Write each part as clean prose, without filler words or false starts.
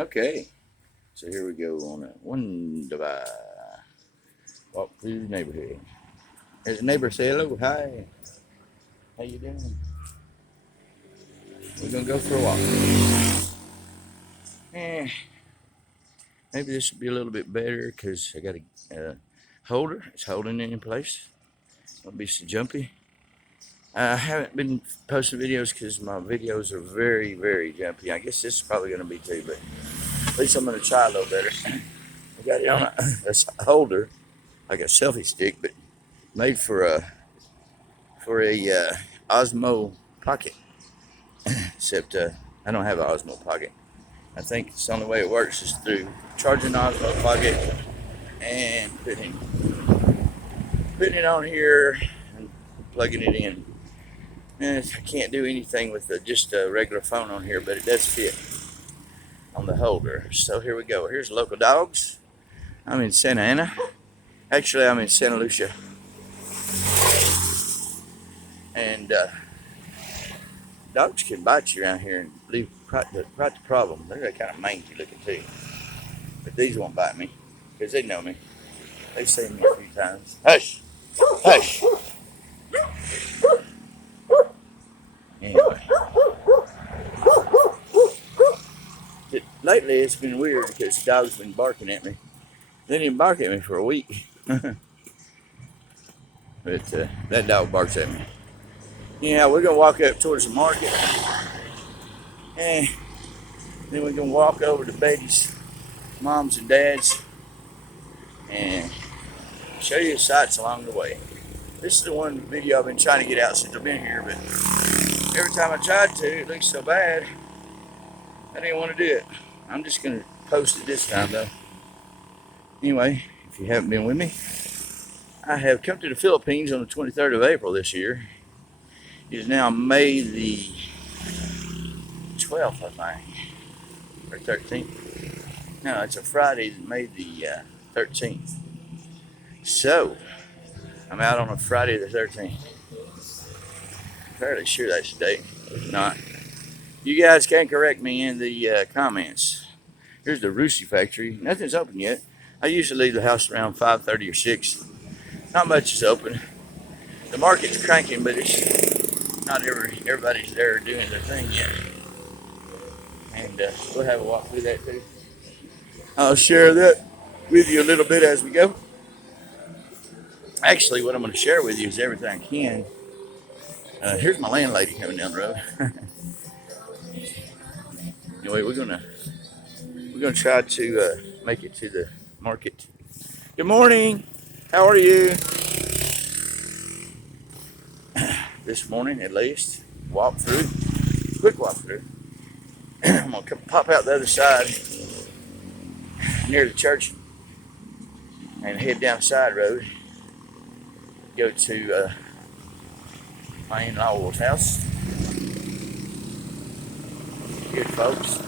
Okay, so here we go on a one divide. Walk through the neighborhood. There's a neighbor. Say hello. Hi. How you doing? We're gonna go for a walk. Eh, maybe this will be a little bit better because I got a holder. It's holding it in place. It'll be so jumpy. I haven't been posting videos because my videos are very, very jumpy. I guess this is probably gonna be too, but at least I'm gonna try a little better. I got it on a holder, like a selfie stick, but made for a Osmo Pocket. Except I don't have an Osmo Pocket. I think it's the only way it works is through charging Osmo Pocket and putting it on here and plugging it in. And I can't do anything with just a regular phone on here, but it does fit on the holder. So here we go. Here's local dogs. I'm in Santa Ana. Actually, I'm in Santa Lucia. And dogs can bite you around here and leave right the problem. They're kind of mangy looking too. But these won't bite me because they know me. They've seen me a few times. Hush! Hush! Anyway. Lately it's been weird because the dog's been barking at me. They didn't bark at me for a week. But that dog barks at me. Yeah, we're going to walk up towards the market. And then we're going to walk over to Betty's moms and dads and show you the sights along the way. This is the one video I've been trying to get out since I've been here, but every time I tried to, it looks so bad, I didn't want to do it. I'm just going to post it this time, though. Anyway, if you haven't been with me, I have come to the Philippines on the 23rd of April this year. It is now May the 12th, I think, or 13th. No, it's a Friday, May the 13th. So, I'm out on a Friday the 13th. I'm fairly sure that's the date. If not, you guys can correct me in the comments. Here's the Rusi factory. Nothing's open yet. I usually leave the house around 5:30 or 6. Not much is open. The market's cranking, but it's not everybody's there doing their thing yet. And we'll have a walk through that too. I'll share that with you a little bit as we go. Actually, what I'm going to share with you is everything I can. Here's my landlady coming down the road. Anyway, we're gonna try to make it to the market. Good morning. How are you? This morning, at least, walk through, quick walk through. I'm gonna pop out the other side near the church and head down the side road. Go to my in-law's house. Good folks.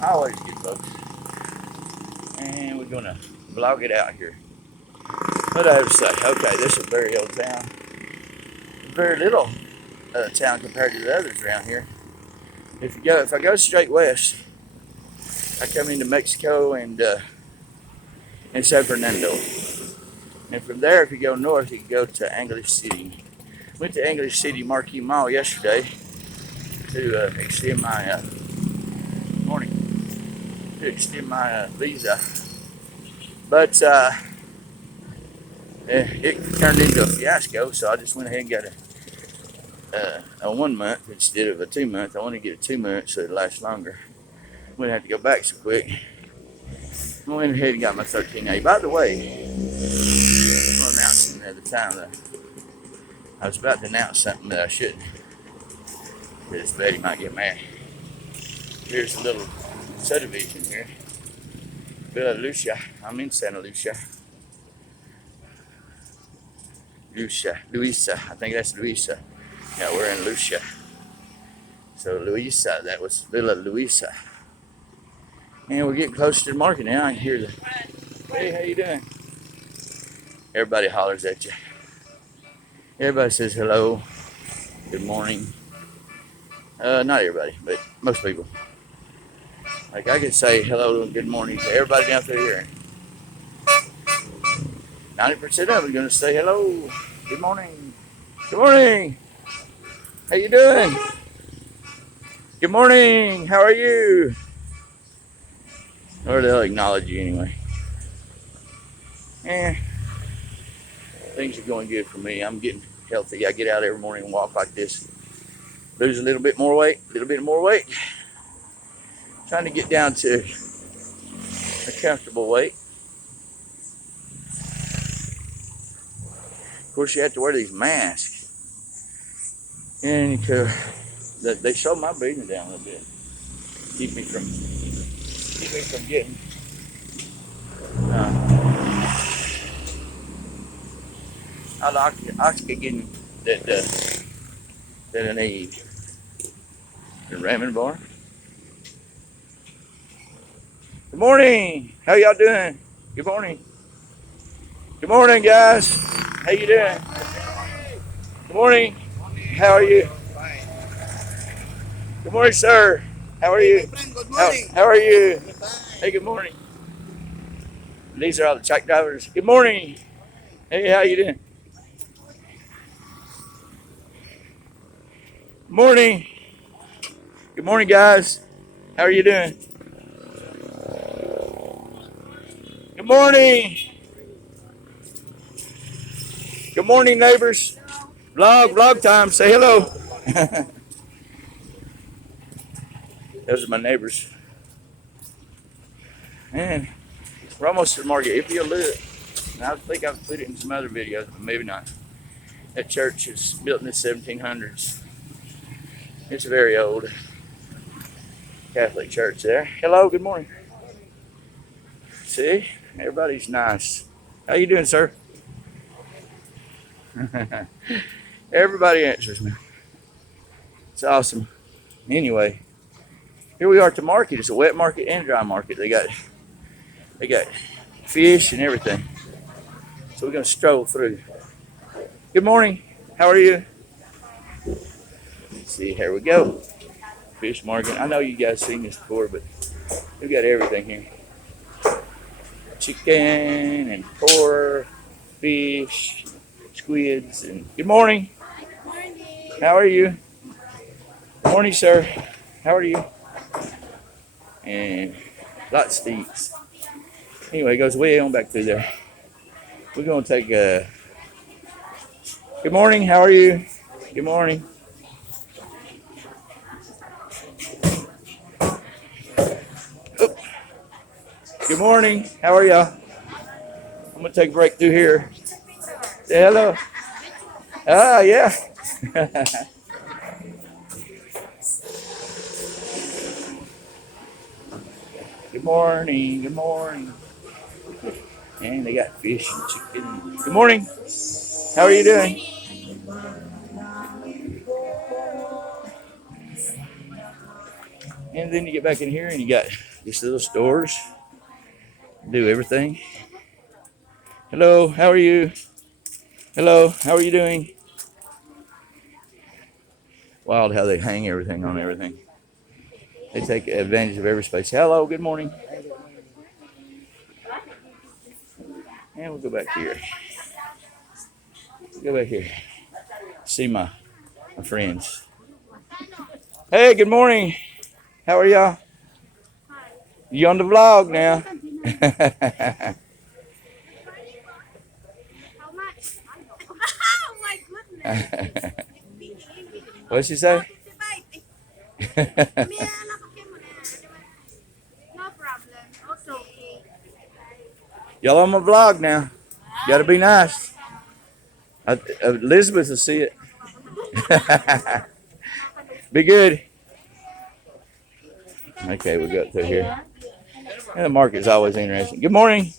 Always good folks. And we're gonna vlog it out here. What do I have to say? Okay, this is a very old town. Very little town compared to the others around here. If I go straight west, I come into Mexico and San Fernando. And from there, if you go north, you can go to English City. Went to English City Marquee Mall yesterday to extend my visa, but it turned into a fiasco. So I just went ahead and got a 1 month instead of a 2 month. I want to get a 2 month so it lasts longer. Wouldn't have to go back so quick. I went ahead and got my 13A. By the way, I'll announce it another time though. I was about to announce something that I shouldn't, because Betty might get mad. Here's a little subdivision here. Villa Lucia. I'm in Santa Lucia. Luisa. I think that's Luisa. Yeah, we're in Lucia. So Luisa, that was Villa Luisa. And we're getting close to the market now. I can hear the, hey, how you doing? Everybody hollers at you. Everybody says hello, good morning. Not everybody, but most people. Like I could say hello and good morning to everybody down through here. 90% of them are gonna say hello, good morning, good morning. How you doing? Good morning. How are you? Or they'll acknowledge you anyway. Eh, things are going good for me. I'm getting healthy. I get out every morning and walk like this. Lose a little bit more weight, a little bit more weight. Trying to get down to a comfortable weight. Of course, you have to wear these masks. And they slow my breathing down a little bit. Keep me from getting all the oxygen that I need. The ramen bar. Good morning. How y'all doing? Good morning. Good morning, guys. How you doing? Good morning. How are you? Good morning, sir. How are you? Good morning. How are you? Hey, good morning. These are all the truck drivers. Good morning. Hey, how you doing? Morning. Good morning, guys. How are you doing? Good morning. Good morning, neighbors. Vlog time. Say hello. Those are my neighbors. Man, we're almost to the market. If you look, and I think I've put it in some other videos, but maybe not. That church is built in the 1700s. It's a very old Catholic church there. Hello, good morning. See, everybody's nice. How you doing, sir? Everybody answers me. It's awesome. Anyway, here we are at the market. It's a wet market and dry market. They got fish and everything. So we're gonna stroll through. Good morning. How are you? Let's see, here we go. Fish market. I know you guys seen this before, but we got everything here. Chicken and pork, fish, squids, and good morning. How are you? Good morning, sir. How are you? And lots of steaks. Anyway, it goes way on back through there. We're gonna take a. Good morning. How are you? Good morning. Oop. Good morning. How are y'all? I'm gonna take a break through here. Say hello. Ah, yeah. Good morning. Good morning. And they got fish and chicken. Good morning. How are you doing? And then you get back in here and you got these little stores. Do everything. Hello. How are you? Hello. How are you doing? Wild how they hang everything on everything. They take advantage of every space. Hello. Good morning. And we'll go back here. Go back here. See my friends. Hey, good morning. How are y'all? You on the vlog now? What'd she say? Y'all on my vlog now. Gotta be nice. Elizabeth will see it. Be good. Okay, we'll go through here. And the market's always interesting. Good morning.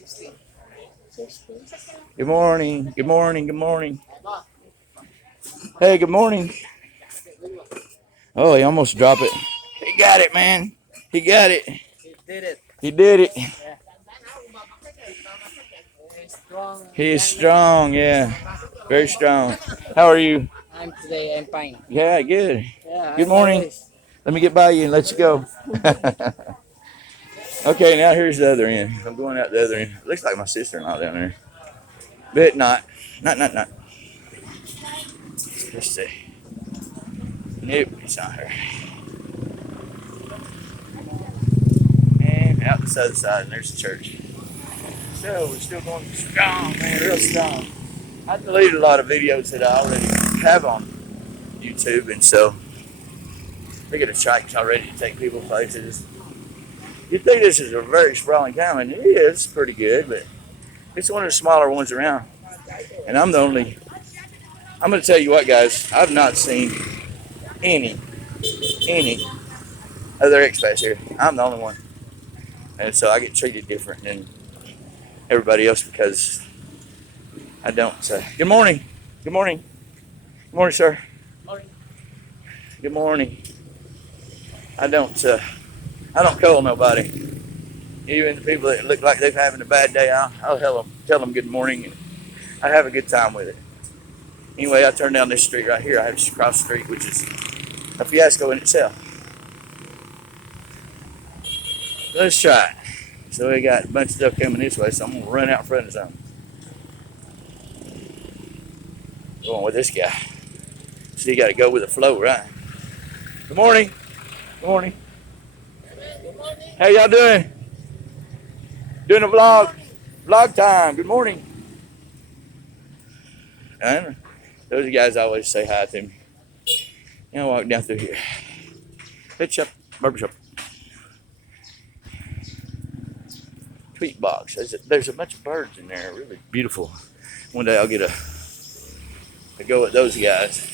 Good morning. Good morning. Good morning. Hey, good morning. Oh, he almost dropped it. He got it, man. He got it. He did it. He did it. Yeah. Strong. He is strong, yeah. Very strong. How are you? I'm fine. Yeah, good. Yeah, Good morning. Let me get by you and let you go. Okay, now here's the other end. I'm going out the other end. It looks like my sister-in-law down there. But not. Not. Let's see. Nope, it's not her. And out this other side, and there's the church. So we're still going strong, man, real strong. I deleted a lot of videos that I already have on YouTube, and so they get a trike's already to take people places. You'd think this is a very sprawling town, and it is pretty good, but it's one of the smaller ones around. And I'm going to tell you what, guys, I've not seen any other expats here. I'm the only one. And so I get treated different than everybody else because I don't. Good morning. Good morning. Good morning, sir. Morning. Good morning. I don't call nobody. Even the people that look like they're having a bad day, I'll tell them good morning, and I have a good time with it. Anyway, I turn down this street right here. I have to cross the street, which is a fiasco in itself. Let's try it. So we got a bunch of stuff coming this way, so I'm gonna run out in front of something. Going with this guy. So you got to go with the flow, right? Good morning. Good morning. Good morning. How y'all doing? Doing a vlog. Vlog time. Good morning. And those guys always say hi to me. And I walk down through here. Pet shop, barbershop. Tweet box. There's a bunch of birds in there. Really beautiful. One day I'll get a go at those guys.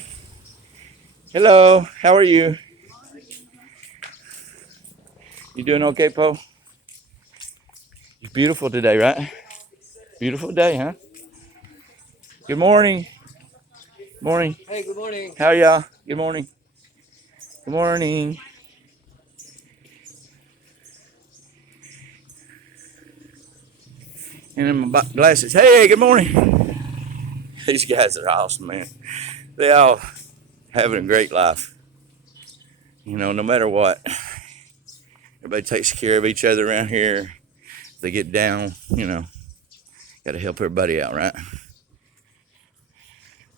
Hello. How are you? You doing okay, Poe? It's beautiful today, right? Beautiful day, huh? Good morning. Morning. Hey, good morning. How y'all? Good morning. Good morning. And in my glasses. Hey, good morning. These guys are awesome, man. They all having a great life. You know, no matter what. Everybody takes care of each other around here. If they get down, you know, got to help everybody out, right?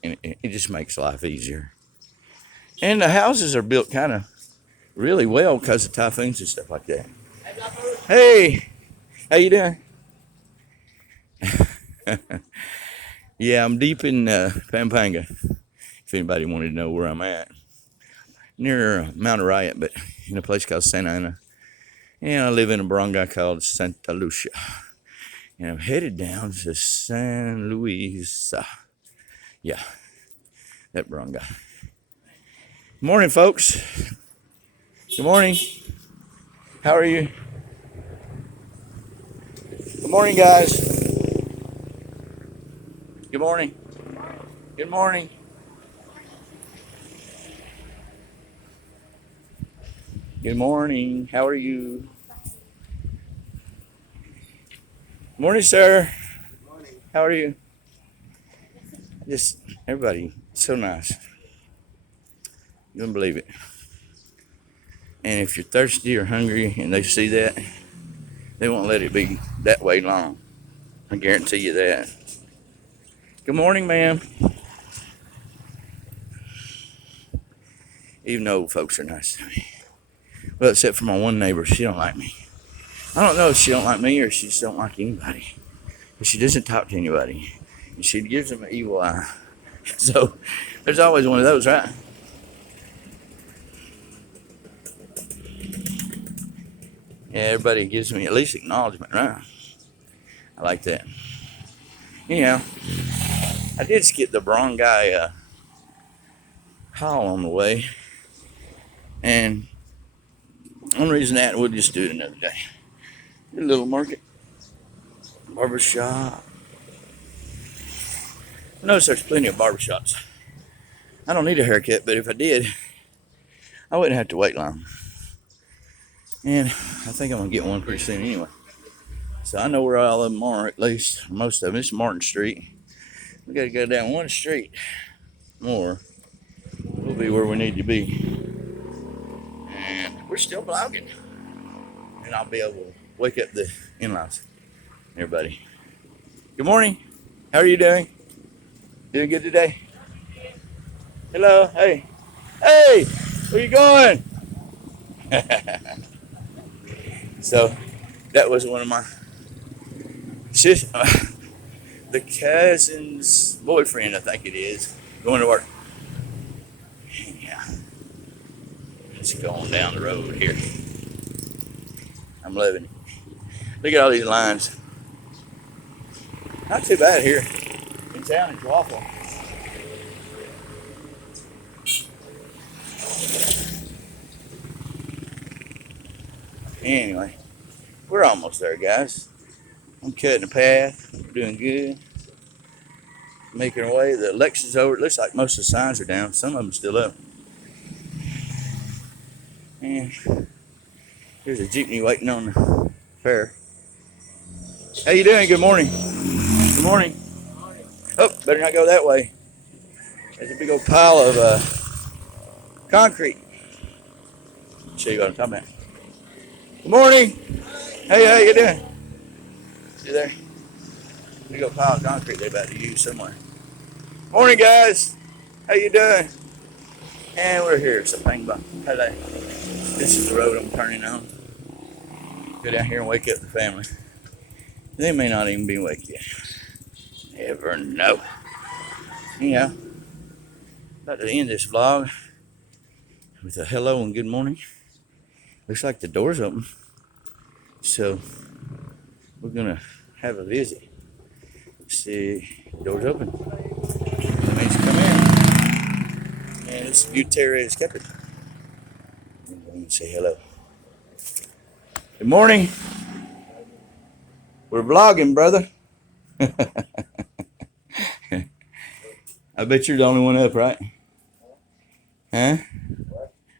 And it just makes life easier. And the houses are built kind of really well because of typhoons and stuff like that. Hey, how you doing? Yeah, I'm deep in Pampanga. If anybody wanted to know where I'm at, near Mount Riot, but in a place called Santa Ana. And I live in a barangay called Santa Lucia. And I'm headed down to San Luis. Yeah, that barangay. Good morning, folks. Good morning. How are you? Good morning, guys. Good morning. Good morning. Good morning. How are you? Morning, sir. Morning. How are you? Just everybody, so nice. You wouldn't believe it. And if you're thirsty or hungry and they see that, they won't let it be that way long. I guarantee you that. Good morning, ma'am. Even though folks are nice to me. Well, except for my one neighbor, she don't like me. I don't know if she don't like me or she just don't like anybody. But she doesn't talk to anybody. And she gives them an evil eye. So there's always one of those, right? Yeah, everybody gives me at least acknowledgement, right? I like that. Anyhow, I did skip the barangay hall on the way. And one reason that we'll just do it another day. A little market, barbershop. I notice there's plenty of barbershops. I don't need a haircut, but if I did, I wouldn't have to wait long. And I think I'm gonna get one pretty soon anyway. So I know where all of them are, at least most of them. It's Martin Street. We gotta go down one street more. We'll be where we need to be. And we're still vlogging. And I'll be able to wake up the in-laws. Everybody. Good morning. How are you doing? Doing good today? Hello. Hey. Hey. Where you going? So that was one of my sis, the cousin's boyfriend, I think it is, going to work. Yeah. Let's go on down the road here. I'm loving it. Look at all these lines. Not too bad here in town. It's awful. Anyway, we're almost there, guys. I'm cutting the path. We're doing good. Making our way. The election's over. It looks like most of the signs are down. Some of them still up. And there's a jeepney waiting on the fair. How you doing? Good morning. Good morning. Oh, better not go that way. There's a big old pile of concrete. I'll show you what I'm talking about. Good morning. Hey, how you doing? See there? Big old pile of concrete they're about to use somewhere. Morning, guys. How you doing? And we're here. So Pampanga. Hello. This is the road I'm turning on. Go down here and wake up the family. They may not even be awake yet. Never know. Anyhow, about to end this vlog with a hello and good morning. Looks like the door's open. So we're gonna have a visit. See, door's open. That means come in. And it's Gutierrez Captain. I'm going to say hello. Good morning. We're vlogging, brother. I bet you're the only one up, right? Huh?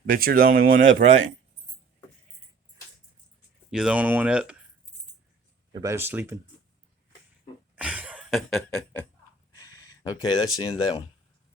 Bet you're the only one up, right? You're the only one up. Everybody's sleeping. Okay, that's the end of that one.